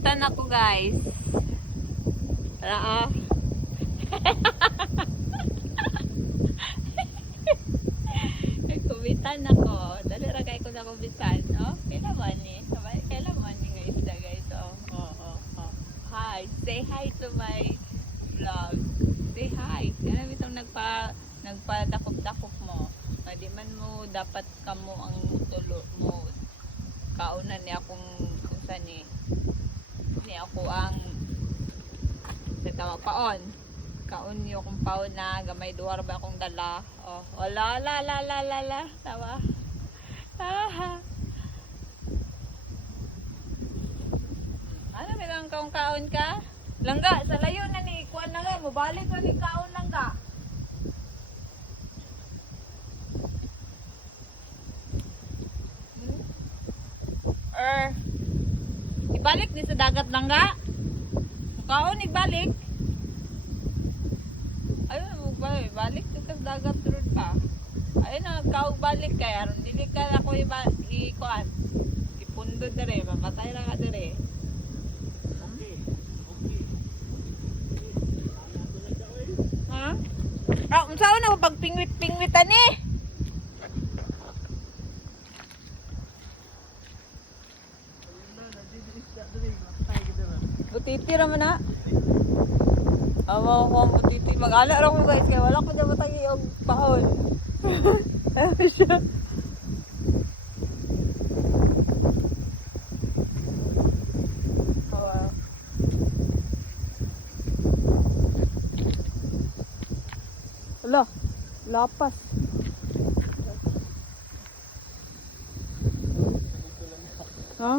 Nagkubitan ako guys. Tara Nagkubitan ako. Dali ra kay ko nakubitan. Oh, kailan man ni? Kailan man ni guys da guys. Oh. Hi. Say hi to my vlog. Say hi. Kaya bitong nagpadakop-dakop mo. Di man mo dapat kamo ang tulo mo. Kaunan ni akong kunsa ni ako ang sa tawag paon. Kaon niyo kung paon na gamay duwar ba akong dala. Oh, wala la tawa. Ano bilang kaon ka? Langga sa layo na ni kuan na nga mo balik na ni kaon langga. Ibalik ni sa dagat langga. Kaon ibalik. Ayun, balik sa dagat turun pa. Ayun na, kaog balik kay aron dili ka ako i-kuan. Ipundod dire, mamatay ra ka dire. Okay. Ha? Unsa na pag pingwit-pingwitan ni? Butiti ra man na. Awa ko ang butiti. Mag-ala ra ko guys kaya wala ko dyan matagi og paon. Ayun siya. Ala, lapas. Ha?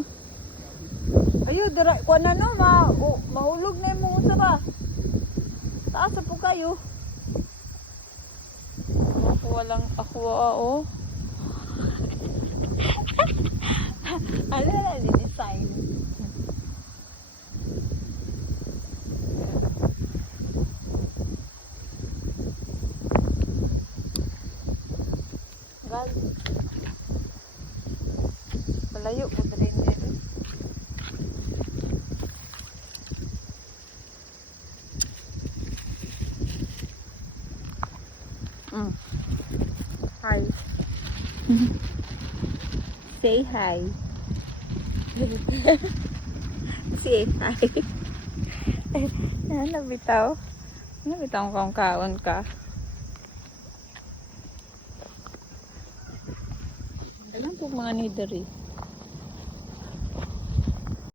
Ayo, dira ko na no, mahulog na yung usa ba? Taas po kayo. Ako oh. Ano na design? Gal. Malayo po rin din. Hi. Say hi. Say hi. Ano bitaw? Ano bitaw kung kaon ka? Alam po mga nidari.